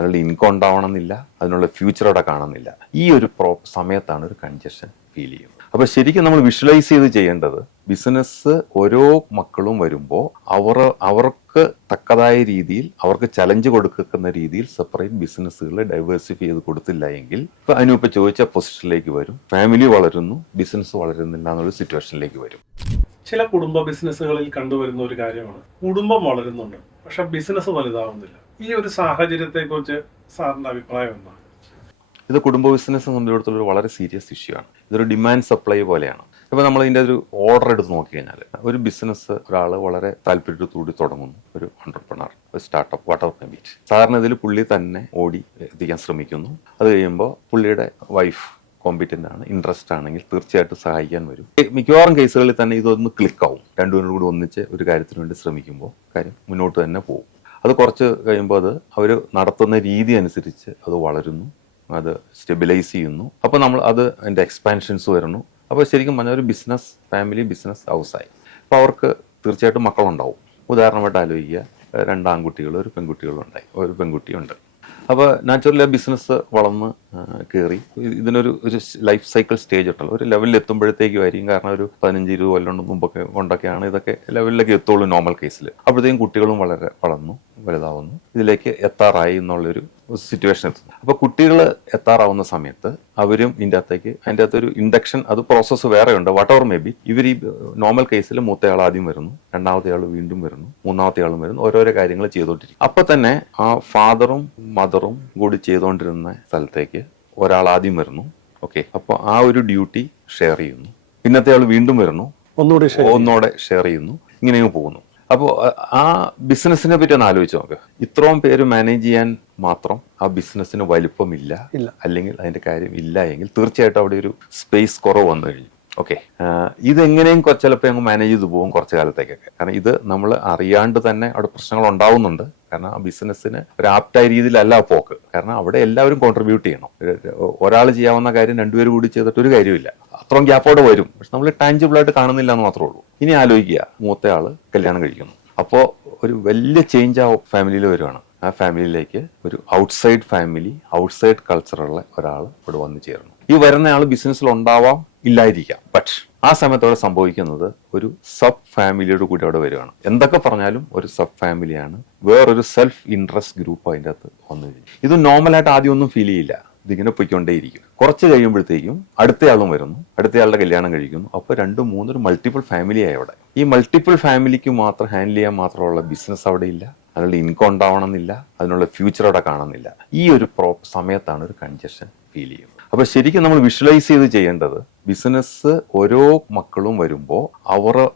അതിനുള്ള ഇൻകം ഉണ്ടാവണമെന്നില്ല, അതിനുള്ള ഫ്യൂച്ചർ അവിടെ കാണുന്നില്ല. ഈ ഒരു സമയത്താണ് ഒരു കൺജഷൻ ഫീൽ ചെയ്യുന്നത്. അപ്പൊ ശരിക്കും നമ്മൾ വിഷ്വലൈസ് ചെയ്ത് ചെയ്യേണ്ടത്, ബിസിനസ് ഓരോ മക്കളും വരുമ്പോൾ അവർക്ക് തക്കതായ രീതിയിൽ അവർക്ക് ചലഞ്ച് കൊടുക്കുന്ന രീതിയിൽ സെപ്പറേറ്റ് ബിസിനസ്സുകൾ ഡൈവേഴ്സിഫൈ ചെയ്ത് കൊടുത്തില്ല എങ്കിൽ ഇപ്പൊ അനൂപ് ചോദിച്ച പൊസിഷനിലേക്ക് വരും, ഫാമിലി വളരുന്നു, ബിസിനസ് വളരുന്നില്ല എന്നുള്ള സിറ്റുവേഷനിലേക്ക് വരും. ചില കുടുംബ ബിസിനസ്സുകളിൽ കണ്ടുവരുന്ന ഒരു കാര്യമാണ്, കുടുംബം വളരുന്നുണ്ട് പക്ഷെ ബിസിനസ് വലുതാവുന്നില്ല. ഈ ഒരു സാഹചര്യത്തെ കുറിച്ച് സാറിന്റെ അഭിപ്രായം എന്താണ്? ഇത് കുടുംബ ബിസിനസ് സംബന്ധിച്ചിടത്തോളം ഒരു വളരെ സീരിയസ് ഇഷ്യൂ ആണ്. ഇതൊരു ഡിമാൻഡ് സപ്ലൈ പോലെയാണ്. ഇപ്പൊ നമ്മൾ ഇതിന്റെ ഒരു ഓർഡർ എടുത്ത് നോക്കിക്കഴിഞ്ഞാൽ, ഒരു ബിസിനസ് ഒരാൾ വളരെ താല്പര്യത്തോടുകൂടി തുടങ്ങുന്നു, ഒരു എന്റർപ്രണർ, ഒരു സ്റ്റാർട്ടപ്പ്, വാട്ടർ മേ ബി. സാധാരണ ഇതിൽ പുള്ളി തന്നെ ഓടി എത്തിക്കാൻ ശ്രമിക്കുന്നു. അത് കഴിയുമ്പോൾ പുള്ളിയുടെ വൈഫ് കോമ്പറ്റന്റ് ആണ്, ഇൻട്രസ്റ്റ് ആണെങ്കിൽ തീർച്ചയായിട്ടും സഹായിക്കാൻ വരും. മിക്കവാറും കേസുകളിൽ തന്നെ ഇതൊന്ന് ക്ലിക്കാവും. രണ്ടുപേരും കൂടി ഒന്നിച്ച് ഒരു കാര്യത്തിന് വേണ്ടി ശ്രമിക്കുമ്പോൾ കാര്യം മുന്നോട്ട് തന്നെ പോകും. അത് കുറച്ച് കഴിയുമ്പോൾ അത് അവർ നടത്തുന്ന രീതി അനുസരിച്ച് അത് വളരുന്നു, അത് സ്റ്റെബിലൈസ് ചെയ്യുന്നു. അപ്പോൾ നമ്മൾ അത് അതിൻ്റെ എക്സ്പാൻഷൻസ് വരുന്നു. അപ്പോൾ ശരിക്കും പറഞ്ഞാൽ ഒരു ബിസിനസ് ഫാമിലി, ബിസിനസ് ഹൗസായി. അപ്പോൾ അവർക്ക് തീർച്ചയായിട്ടും മക്കളുണ്ടാവും. ഉദാഹരണമായിട്ട് ആലോചിക്കുക, 2 ആൺകുട്ടികൾ, ഒരു പെൺകുട്ടികളും ഉണ്ടായി, ഒരു പെൺകുട്ടിയുണ്ട്. അപ്പോൾ നാച്ചുറലി ആ ബിസിനസ് വളർന്ന് കയറി ഇതിനൊരു ലൈഫ് സൈക്കിൾ സ്റ്റേജ് ഉണ്ടല്ലോ, ഒരു ലെവലിൽ എത്തുമ്പോഴത്തേക്കും ആയിരിക്കും. കാരണം ഒരു 15-20 കൊല്ലം മുമ്പൊക്കെ കൊണ്ടൊക്കെയാണ് ഇതൊക്കെ ലെവലിലേക്ക് എത്തുള്ളൂ നോർമൽ കേസിൽ. അപ്പോഴത്തേക്കും കുട്ടികളും വളരെ വളർന്നു വലുതാവുന്നു, ഇതിലേക്ക് എത്താറായി എന്നുള്ളൊരു സിറ്റുവേഷൻ എത്തുന്നു. അപ്പോൾ കുട്ടികൾ എത്താറാവുന്ന സമയത്ത് അവരും അതിൻ്റെ അകത്തൊരു ഇൻഡക്ഷൻ, അത് പ്രോസസ്സ് വേറെ ഉണ്ട്. വാട്ട് എവർ മേ ബി, ഇവർ ഈ നോർമൽ കേസിൽ മൂത്തയാൾ ആദ്യം വരുന്നു, രണ്ടാമത്തെ ആൾ വീണ്ടും വരുന്നു, മൂന്നാമത്തെ ആളും വരുന്നു, ഓരോരോ കാര്യങ്ങൾ ചെയ്തുകൊണ്ടിരിക്കും. അപ്പൊ തന്നെ ആ ഫാദറും മദറും കൂടി ചെയ്തുകൊണ്ടിരുന്ന സ്ഥലത്തേക്ക് ഒരാൾ ആദ്യം വരുന്നു. ഓക്കെ, അപ്പോൾ ആ ഒരു ഡ്യൂട്ടി ഷെയർ ചെയ്യുന്നു. പിന്നത്തെ ആൾ വീണ്ടും വരുന്നു, ഒന്നോടെ ഷെയർ ചെയ്യുന്നു, ഇങ്ങനെ പോകുന്നു. അപ്പോൾ ആ ബിസിനസിനെ പറ്റി ഒന്ന് ആലോചിച്ച് നോക്ക്. ഇത്രയും പേര് മാനേജ് ചെയ്യാൻ മാത്രം ആ ബിസിനസ്സിന് വലിപ്പമില്ല, അല്ലെങ്കിൽ അതിന്റെ കാര്യം ഇല്ല എങ്കിൽ തീർച്ചയായിട്ടും അവിടെ ഒരു സ്പേസ് കുറവ് വന്നു കഴിഞ്ഞു. ഓക്കെ, ഇതെങ്ങനെയും ചിലപ്പോൾ അങ്ങ് മാനേജ് ചെയ്ത് പോകും കുറച്ച് കാലത്തേക്കൊക്കെ. കാരണം ഇത് നമ്മൾ അറിയാണ്ട് തന്നെ അവിടെ പ്രശ്നങ്ങൾ ഉണ്ടാവുന്നുണ്ട്. കാരണം ആ ബിസിനസ്സിന് ഒരു ആപ്റ്റായ രീതിയിലല്ല പോക്ക്. കാരണം അവിടെ എല്ലാവരും കോൺട്രിബ്യൂട്ട് ചെയ്യണം. ഒരാൾ ചെയ്യാവുന്ന കാര്യം 2 പേര് കൂടി ചെയ്തിട്ട് ഒരു കാര്യമില്ല. അത്രയും ഗ്യാപ്പോടെ വരും, പക്ഷെ നമ്മൾ ടാഞ്ചിബിൾ ആയിട്ട് കാണുന്നില്ല എന്ന് മാത്രമേ ഉള്ളൂ. ഇനി ആലോചിക്കുക, മൂത്തയാള് കല്യാണം കഴിക്കുന്നു. അപ്പോൾ ഒരു വലിയ ചേഞ്ച് ആ ഫാമിലിയിൽ വരുവാണ്. ആ ഫാമിലിയിലേക്ക് ഒരു ഔട്ട്സൈഡ് ഫാമിലി, ഔട്ട്സൈഡ് കൾച്ചറുള്ള ഒരാൾ ഇവിടെ വന്നു ചേർന്നു. ഈ വരുന്ന ആൾ ബിസിനസ്സിൽ ഉണ്ടാവാം, ഇല്ലായിരിക്കാം. ബട്ട് ആ സമയത്തോടെ സംഭവിക്കുന്നത് ഒരു സബ് ഫാമിലിയോട് കൂടി അവിടെ വരികയാണ്. എന്തൊക്കെ പറഞ്ഞാലും ഒരു സബ് ഫാമിലിയാണ്, വേറൊരു സെൽഫ് ഇൻട്രസ്റ്റ് ഗ്രൂപ്പ് അതിൻ്റെ അകത്ത് വന്നു കഴിഞ്ഞു. ഇത് നോർമലായിട്ട് ആദ്യം ഒന്നും ഫീൽ ചെയ്യില്ല, ഇതിങ്ങനെ പൊയ്ക്കൊണ്ടേയിരിക്കും. കുറച്ച് കഴിയുമ്പോഴത്തേക്കും അടുത്തയാളും വരുന്നു, അടുത്തയാളുടെ കല്യാണം കഴിക്കുന്നു. അപ്പോൾ 2, 3 ഒരു മൾട്ടിപ്പിൾ ഫാമിലിയായി അവിടെ. ഈ മൾട്ടിപ്പിൾ ഫാമിലിക്ക് മാത്രം ഹാൻഡിൽ ചെയ്യാൻ മാത്രമുള്ള ബിസിനസ് അവിടെ ഇല്ല, അതിനുള്ള ഇൻകം ഉണ്ടാവണമെന്നില്ല, അതിനുള്ള ഫ്യൂച്ചർ അവിടെ കാണുന്നില്ല. ഈ ഒരു സമയത്താണ് ഒരു കൺജഷൻ ഫീൽ ചെയ്യുന്നത്. അപ്പൊ ശരിക്കും നമ്മൾ വിഷ്വലൈസ് ചെയ്ത് ചെയ്യേണ്ടത്, ബിസിനസ് ഓരോ മക്കളും വരുമ്പോൾ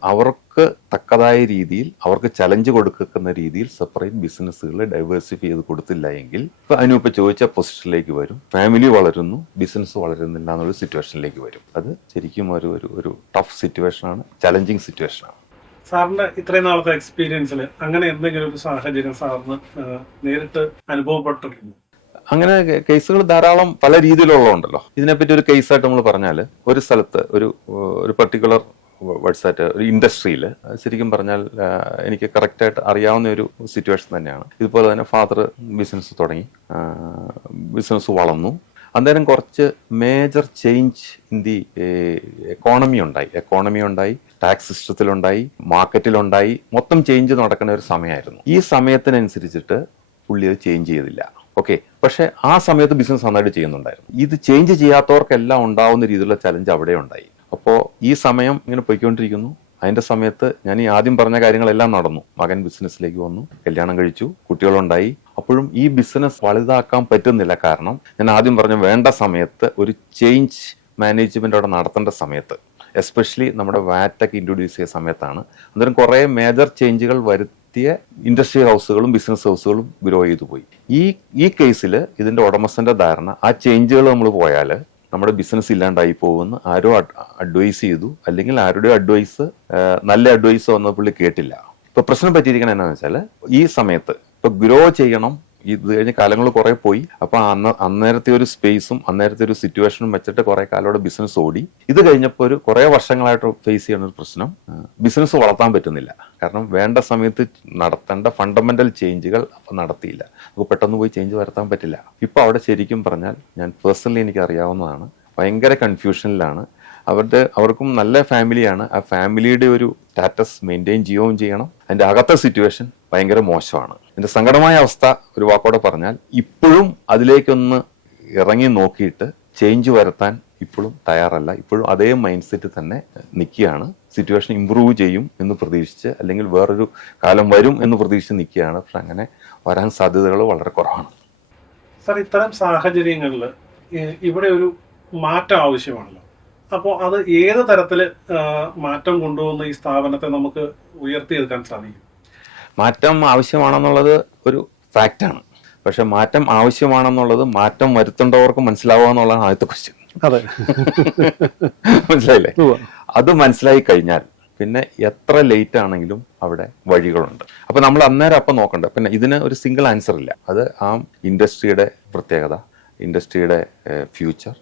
അവർക്ക് തക്കതായ രീതിയിൽ അവർക്ക് ചലഞ്ച് കൊടുക്കുന്ന രീതിയിൽ സെപ്പറേറ്റ് ബിസിനസ്സുകൾ ഡൈവേഴ്സിഫൈ ചെയ്ത് കൊടുത്തില്ല എങ്കിൽ ഇപ്പൊ അനൂപ് ചോദിച്ച പൊസിഷനിലേക്ക് വരും, ഫാമിലി വളരുന്നു, ബിസിനസ് വളരുന്നില്ല എന്നുള്ള സിറ്റുവേഷനിലേക്ക് വരും. അത് ശരിക്കും ഒരു ടഫ് സിറ്റുവേഷൻ ആണ്, ചലഞ്ചിങ് സിറ്റുവേഷൻ ആണ്. സാറിന്റെ ഇത്രയും നാളത്തെ എക്സ്പീരിയൻസിൽ അങ്ങനെ എന്തെങ്കിലും ഒരു സാഹചര്യം സാറിന് നേരിട്ട് അനുഭവപ്പെട്ടിട്ടുണ്ട്? അങ്ങനെ കേസുകൾ ധാരാളം പല രീതിയിലുള്ളതുണ്ടല്ലോ. ഇതിനെപ്പറ്റി ഒരു കേസായിട്ട് നമ്മൾ പറഞ്ഞാൽ, ഒരു സ്ഥലത്ത് ഒരു പർട്ടിക്കുലർ വെബ്സൈറ്റ്, ഒരു ഇൻഡസ്ട്രിയിൽ ശരിക്കും പറഞ്ഞാൽ എനിക്ക് കറക്റ്റായിട്ട് അറിയാവുന്ന ഒരു സിറ്റുവേഷൻ തന്നെയാണ്. ഇതുപോലെ തന്നെ ഫാദർ ബിസിനസ് തുടങ്ങി, ബിസിനസ് വളർന്നു. അന്നേരം കുറച്ച് major change in the economy ഉണ്ടായി, ടാക്സ് സിസ്റ്റത്തിലുണ്ടായി, മാർക്കറ്റിലുണ്ടായി, മൊത്തം ചേഞ്ച് നടക്കുന്ന ഒരു സമയമായിരുന്നു. ഈ സമയത്തിനനുസരിച്ചിട്ട് പുള്ളി അത് ചേഞ്ച് ചെയ്തില്ല. ഓക്കെ, പക്ഷെ ആ സമയത്ത് ബിസിനസ് നന്നായിട്ട് ചെയ്യുന്നുണ്ടായിരുന്നു. ഇത് ചേഞ്ച് ചെയ്യാത്തവർക്കെല്ലാം ഉണ്ടാവുന്ന രീതിയിലുള്ള ചലഞ്ച് അവിടെ ഉണ്ടായി. അപ്പോൾ ഈ സമയം ഇങ്ങനെ പോയിക്കൊണ്ടിരിക്കുന്നു. അതിന്റെ സമയത്ത് ഞാൻ ഈ ആദ്യം പറഞ്ഞ കാര്യങ്ങളെല്ലാം നടന്നു. മകൻ ബിസിനസ്സിലേക്ക് വന്നു, കല്യാണം കഴിച്ചു, കുട്ടികളുണ്ടായി. അപ്പോഴും ഈ ബിസിനസ് വലുതാക്കാൻ പറ്റുന്നില്ല. കാരണം ഞാൻ ആദ്യം പറഞ്ഞ വേണ്ട സമയത്ത് ഒരു ചേഞ്ച് മാനേജ്മെന്റ് അവിടെ നടത്തേണ്ട സമയത്ത്, എസ്പെഷ്യലി നമ്മുടെ വാറ്റൊക്കെ ഇൻട്രൊഡ്യൂസ് ചെയ്ത സമയത്താണ്. അന്നേരം കുറെ മേജർ ചേഞ്ചുകൾ ഇൻഡസ്ട്രി ഹൗസുകളും ബിസിനസ് ഹൗസുകളും ഗ്രോ ചെയ്തു പോയി. ഈ കേസിൽ ഇതിന്റെ ഉടമസ്ഥന്റെ ധാരണ, ആ ചേഞ്ചുകൾ നമ്മൾ പോയാൽ നമ്മുടെ ബിസിനസ് ഇല്ലാണ്ടായി പോകുമെന്ന് ആരോ അഡ്വൈസ് ചെയ്തു. അല്ലെങ്കിൽ ആരുടെ അഡ്വൈസ്, നല്ല അഡ്വൈസ് വന്ന പുള്ളി കേട്ടില്ല. ഇപ്പൊ പ്രശ്നം പറ്റിയിരിക്കണം എന്താണെന്ന് വെച്ചാൽ, ഈ സമയത്ത് ഇപ്പൊ ഗ്രോ ചെയ്യണം, ഇത് കഴിഞ്ഞ് കാലങ്ങൾ കുറെ പോയി. അപ്പൊ അന്നേരത്തെ ഒരു സ്പേസും അന്നേരത്തെ ഒരു സിറ്റുവേഷനും വെച്ചിട്ട് കുറെ കാലം അവിടെ ബിസിനസ് ഓടി. ഇത് കഴിഞ്ഞപ്പോൾ ഒരു കുറെ വർഷങ്ങളായിട്ട് ഫേസ് ചെയ്യുന്ന ഒരു പ്രശ്നം, ബിസിനസ് വളർത്താൻ പറ്റുന്നില്ല. കാരണം വേണ്ട സമയത്ത് നടത്തേണ്ട ഫണ്ടമെന്റൽ ചേഞ്ചുകൾ അപ്പൊ നടത്തിയില്ല. നമുക്ക് പെട്ടെന്ന് പോയി ചേഞ്ച് വരുത്താൻ പറ്റില്ല. ഇപ്പൊ അവിടെ ശരിക്കും പറഞ്ഞാൽ ഞാൻ പേഴ്സണലി എനിക്ക് അറിയാവുന്നതാണ്, ഭയങ്കര കൺഫ്യൂഷനിലാണ്. അവർക്കും നല്ല ഫാമിലിയാണ്. ആ ഫാമിലിയുടെ ഒരു സ്റ്റാറ്റസ് മെയിൻറ്റെയിൻ ചെയ്യുകയും ചെയ്യണം. അതിന്റെ അകത്തെ സിറ്റുവേഷൻ ഭയങ്കര മോശമാണ്. എന്റെ സങ്കടമായ അവസ്ഥ ഒരു വാക്കോടെ പറഞ്ഞാൽ ഇപ്പോഴും അതിലേക്കൊന്ന് ഇറങ്ങി നോക്കിയിട്ട് ചേഞ്ച് വരുത്താൻ ഇപ്പോഴും തയ്യാറല്ല. ഇപ്പോഴും അതേ മൈൻഡ് സെറ്റ് തന്നെ നിൽക്കുകയാണ്. സിറ്റുവേഷൻ ഇമ്പ്രൂവ് ചെയ്യും എന്ന് പ്രതീക്ഷിച്ച്, അല്ലെങ്കിൽ വേറൊരു കാലം വരും എന്ന് പ്രതീക്ഷിച്ച് നിൽക്കുകയാണ്. പക്ഷെ അങ്ങനെ വരാൻ സാധ്യതകൾ വളരെ കുറവാണ്. സാർ, ഇത്തരം സാഹചര്യങ്ങളിൽ ഇവിടെ ഒരു മാറ്റം ആവശ്യമാണല്ലോ. അപ്പോൾ അത് ഏത് തരത്തിൽ മാറ്റം കൊണ്ടുവന്ന് ഈ സ്ഥാപനത്തെ നമുക്ക് ഉയർത്തിയെടുക്കാൻ സാധിക്കും? മാറ്റം ആവശ്യമാണെന്നുള്ളത് ഒരു ഫാക്റ്റാണ്. പക്ഷെ മാറ്റം ആവശ്യമാണെന്നുള്ളത് മാറ്റം വരുത്തേണ്ടവർക്ക് മനസ്സിലാവുക എന്നുള്ളതാണ് ആദ്യത്തെ ക്വസ്റ്റ്യൻ. അതെ, മനസ്സിലായില്ലേ? അത് മനസ്സിലായി കഴിഞ്ഞാൽ പിന്നെ എത്ര ലേറ്റ് ആണെങ്കിലും അവിടെ വഴികളുണ്ട്. അപ്പൊ നമ്മൾ അന്നേരം അപ്പം നോക്കണ്ട. പിന്നെ ഇതിന് ഒരു സിംഗിൾ ആൻസർ ഇല്ല. അത് ആ ഇൻഡസ്ട്രിയുടെ പ്രത്യേകത, ഇൻഡസ്ട്രിയുടെ ഫ്യൂച്ചർ,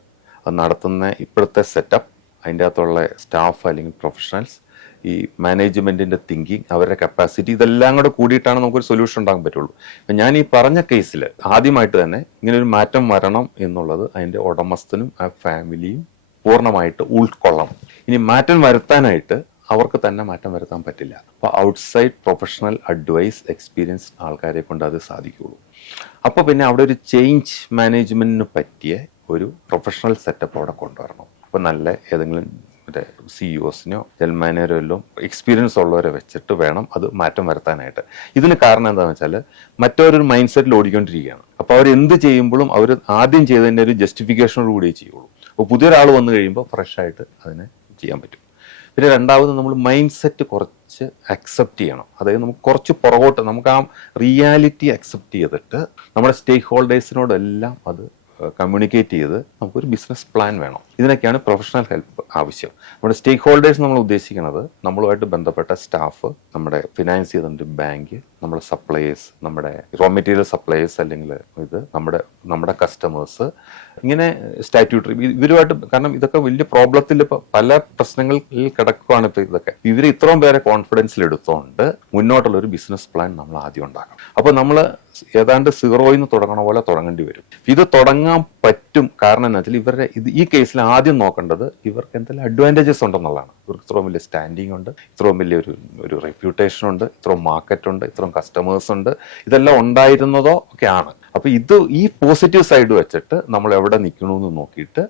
അത് നടത്തുന്ന ഇപ്പോഴത്തെ സെറ്റപ്പ്, അതിൻ്റെ അകത്തുള്ള സ്റ്റാഫ് അല്ലെങ്കിൽ പ്രൊഫഷണൽസ്, ഈ മാനേജ്മെന്റിന്റെ തിങ്കിങ്, അവരുടെ കപ്പാസിറ്റി, ഇതെല്ലാം കൂടെ കൂടിയിട്ടാണ് നമുക്കൊരു സൊല്യൂഷൻ ഉണ്ടാകാൻ പറ്റുള്ളൂ. അപ്പം ഞാൻ ഈ പറഞ്ഞ കേസിൽ ആദ്യമായിട്ട് തന്നെ ഇങ്ങനെ ഒരു മാറ്റം വരണം എന്നുള്ളത് അതിൻ്റെ ഉടമസ്ഥനും ആ ഫാമിലിയും പൂർണ്ണമായിട്ട് ഉൾക്കൊള്ളണം. ഇനി മാറ്റം വരുത്താനായിട്ട് അവർക്ക് തന്നെ മാറ്റം വരുത്താൻ പറ്റില്ല. അപ്പോൾ ഔട്ട്സൈഡ് പ്രൊഫഷണൽ അഡ്വൈസ്, എക്സ്പീരിയൻസ് ആൾക്കാരെ കൊണ്ട് അത് സാധിക്കുകയുള്ളൂ. അപ്പോൾ പിന്നെ അവിടെ ഒരു ചേഞ്ച് മാനേജ്മെന്റിന് പറ്റിയ ഒരു പ്രൊഫഷണൽ സെറ്റപ്പ് അവിടെ കൊണ്ടുവരണം. അപ്പോൾ നല്ല ഏതെങ്കിലും മറ്റേ സിഇഒസിനോ ജനറൽ മാനേജറോ എക്സ്പീരിയൻസ് ഉള്ളവരെ വെച്ചിട്ട് വേണം അത് മാറ്റം വരുത്താനായിട്ട്. ഇതിന് കാരണം എന്താണെന്ന് വെച്ചാൽ മറ്റൊരു മൈൻഡ് സെറ്റിൽ ഓടിക്കൊണ്ടിരിക്കുകയാണ്. അപ്പോൾ അവർ എന്ത് ചെയ്യുമ്പോഴും അവർ ആദ്യം ചെയ്തതിൻ്റെ ഒരു ജസ്റ്റിഫിക്കേഷനോട് കൂടിയേ ചെയ്യുള്ളൂ. അപ്പോൾ പുതിയൊരാൾ വന്നു കഴിയുമ്പോൾ ഫ്രഷ് ആയിട്ട് അതിനെ ചെയ്യാൻ പറ്റും. പിന്നെ രണ്ടാമത് നമ്മൾ മൈൻഡ് സെറ്റ് കുറച്ച് അക്സെപ്റ്റ് ചെയ്യണം. അതായത് നമുക്ക് കുറച്ച് പുറകോട്ട് നമുക്ക് ആ റിയാലിറ്റി അക്സെപ്റ്റ് ചെയ്തിട്ട് നമ്മുടെ സ്റ്റേക്ക് ഹോൾഡേഴ്സിനോടെല്ലാം അത് കമ്മ്യൂണിക്കേറ്റ് ചെയ്ത് നമുക്കൊരു ബിസിനസ് പ്ലാൻ വേണം. ഇതിനൊക്കെയാണ് പ്രൊഫഷണൽ ഹെൽപ്പ് ആവശ്യം. നമ്മുടെ സ്റ്റേക്ക് ഹോൾഡേഴ്സ് നമ്മൾ ഉദ്ദേശിക്കുന്നത് നമ്മളുമായിട്ട് ബന്ധപ്പെട്ട സ്റ്റാഫ്, നമ്മുടെ ഫിനാൻസ് ചെയ്തിട്ട് ബാങ്ക്, നമ്മുടെ സപ്ലയേഴ്സ്, നമ്മുടെ റോ മെറ്റീരിയൽ സപ്ലയേഴ്സ്, അല്ലെങ്കിൽ ഇത് നമ്മുടെ കസ്റ്റമേഴ്സ്, ഇങ്ങനെ സ്റ്റാറ്റ്യൂട്ടറി ഇവരുമായിട്ട്. കാരണം ഇതൊക്കെ വലിയ പ്രോബ്ലത്തിൽ പല പ്രശ്നങ്ങളിൽ കിടക്കുകയാണ് ഇപ്പോൾ ഇതൊക്കെ. ഇവർ ഇത്രയും പേരെ കോൺഫിഡൻസിൽ എടുത്തുകൊണ്ട് മുന്നോട്ടുള്ള ഒരു ബിസിനസ് പ്ലാൻ നമ്മൾ ആദ്യം ഉണ്ടാക്കണം. അപ്പോൾ നമ്മൾ ഏതാണ്ട് സീറോയിൽ നിന്ന് തുടങ്ങണ പോലെ തുടങ്ങേണ്ടി വരും. ഇത് തുടങ്ങാൻ പറ്റും. കാരണം എന്താ വെച്ചാൽ ഈ കേസിൽ ആദ്യം നോക്കേണ്ടത് ഇവർക്ക് എന്തെങ്കിലും അഡ്വാൻറ്റേജസ് ഉണ്ടെന്നുള്ളതാണ്. ഇവർക്ക് ഇത്രയും വലിയ സ്റ്റാൻഡിങ് ഉണ്ട്, ഇത്രയും വലിയ ഒരു റെപ്യൂട്ടേഷൻ ഉണ്ട്, ഇത്രയും മാർക്കറ്റ് ഉണ്ട്, ഇത്രയും കസ്റ്റമേഴ്സ് ഉണ്ട്. ഇതെല്ലാം ഉണ്ടായിരുന്നതോ ഒക്കെയാണ്. അപ്പൊ ഈ പോസിറ്റീവ് സൈഡ് വെച്ചിട്ട് നമ്മൾ എവിടെ നിൽക്കണമെന്ന് നോക്കിയിട്ട്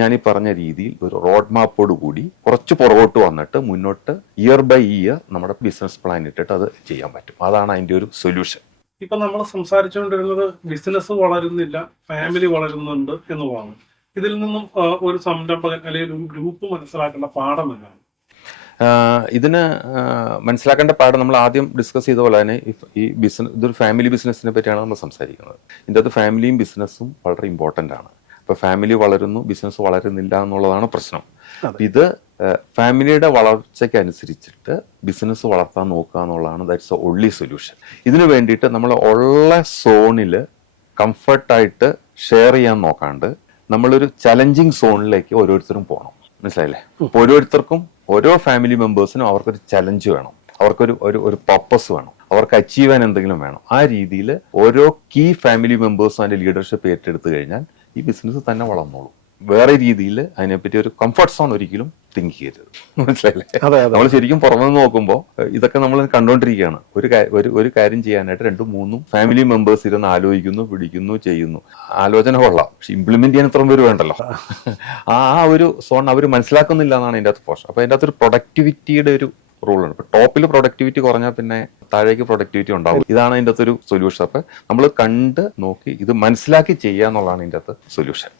ഞാൻ ഈ പറഞ്ഞ രീതിയിൽ ഒരു റോഡ് മാപ്പോട് കൂടി കുറച്ച് പുറകോട്ട് വന്നിട്ട് മുന്നോട്ട് ഇയർ ബൈ ഇയർ നമ്മുടെ ബിസിനസ് പ്ലാൻ ഇട്ടിട്ട് അത് ചെയ്യാൻ പറ്റും. അതാണ് അതിന്റെ ഒരു സൊല്യൂഷൻ. ഇപ്പൊ നമ്മൾ സംസാരിച്ചുകൊണ്ടിരുന്നത് ബിസിനസ് വളരുന്നില്ല, ഫാമിലി വളരുന്നുണ്ട് എന്നുള്ളതാണ്. ഇതിൽ നിന്നും ഒരു സംരംഭകൻ അല്ലെങ്കിൽ ഒരു ഗ്രൂപ്പ് മനസ്സിലാക്കേണ്ട പാഠം എന്താണ്? ഇതിന് മനസ്സിലാക്കേണ്ട പാഠം നമ്മൾ ആദ്യം ഡിസ്കസ് ചെയ്ത പോലെ തന്നെ ഇതൊരു ഫാമിലി ബിസിനസ്സിനെ പറ്റിയാണ് നമ്മൾ സംസാരിക്കുന്നത്. ഇതിൻ്റെ അകത്ത് ഫാമിലിയും ബിസിനസ്സും വളരെ ഇമ്പോർട്ടൻ്റ് ആണ്. ഇപ്പൊ ഫാമിലി വളരുന്നു, ബിസിനസ് വളരുന്നില്ല എന്നുള്ളതാണ് പ്രശ്നം. ഇത് ഫാമിലിയുടെ വളർച്ചയ്ക്ക് അനുസരിച്ചിട്ട് ബിസിനസ് വളർത്താൻ നോക്കുക എന്നുള്ളതാണ് ദാറ്റ്സ് ഓൺലി സൊല്യൂഷൻ. ഇതിനു വേണ്ടിയിട്ട് നമ്മൾ ഉള്ള സോണിൽ കംഫർട്ടായിട്ട് ഷെയർ ചെയ്യാൻ നോക്കാണ്ട് നമ്മളൊരു ചലഞ്ചിങ് സോണിലേക്ക് ഓരോരുത്തരും പോകണം. മനസ്സിലായില്ലേ? അപ്പോൾ ഓരോരുത്തർക്കും, ഓരോ ഫാമിലി മെമ്പേഴ്സിനും അവർക്കൊരു ചലഞ്ച് വേണം, അവർക്കൊരു ഒരു പർപ്പസ് വേണം, അവർക്ക് അച്ചീവ് ചെയ്യാൻ എന്തെങ്കിലും വേണം. ആ രീതിയിൽ ഓരോ കീ ഫാമിലി മെമ്പേഴ്സും അതിന്റെ ലീഡർഷിപ്പ് ഏറ്റെടുത്തു കഴിഞ്ഞാൽ ഈ ബിസിനസ് തന്നെ വളർന്നോളും. വേറെ രീതിയിൽ അതിനെപ്പറ്റി ഒരു കംഫർട്ട് സോൺ ഒരിക്കലും തിങ്ക് ചെയ്യരുത്. മനസ്സിലായില്ലേ? നമ്മൾ ശരിക്കും പുറമെ നോക്കുമ്പോൾ ഇതൊക്കെ നമ്മൾ കണ്ടുകൊണ്ടിരിക്കുകയാണ്. ഒരു കാര്യം ചെയ്യാനായിട്ട് 2-3 ഫാമിലി മെമ്പേഴ്സ് ഇരുന്ന് ആലോചിക്കുന്നു, പിടിക്കുന്നു, ചെയ്യുന്നു. ആലോചന കൊള്ളാം, പക്ഷെ ഇംപ്ലിമെന്റ് ചെയ്യാൻ ഇത്രയും പേര് വേണ്ടല്ലോ. ആ ഒരു സോൺ അവർ മനസ്സിലാക്കുന്നില്ല എന്നാണ് അതിൻ്റെ അകത്ത് പോഷൻ. അപ്പൊ അതിൻ്റെ അകത്തൊരു പ്രൊഡക്ടിവിറ്റിയുടെ ഒരു റൂളാണ്. ഇപ്പൊ ടോപ്പിൽ പ്രൊഡക്ടിവിറ്റി കുറഞ്ഞാൽ പിന്നെ താഴേക്ക് പ്രൊഡക്ടിവിറ്റി ഉണ്ടാവും. ഇതാണ് ഇതിൻ്റെ അകത്തൊരു സൊല്യൂഷൻ. അപ്പൊ നമ്മൾ കണ്ട് നോക്കി ഇത് മനസ്സിലാക്കി ചെയ്യുക എന്നുള്ളതാണ് ഇതിൻ്റെ അകത്ത് സൊല്യൂഷൻ.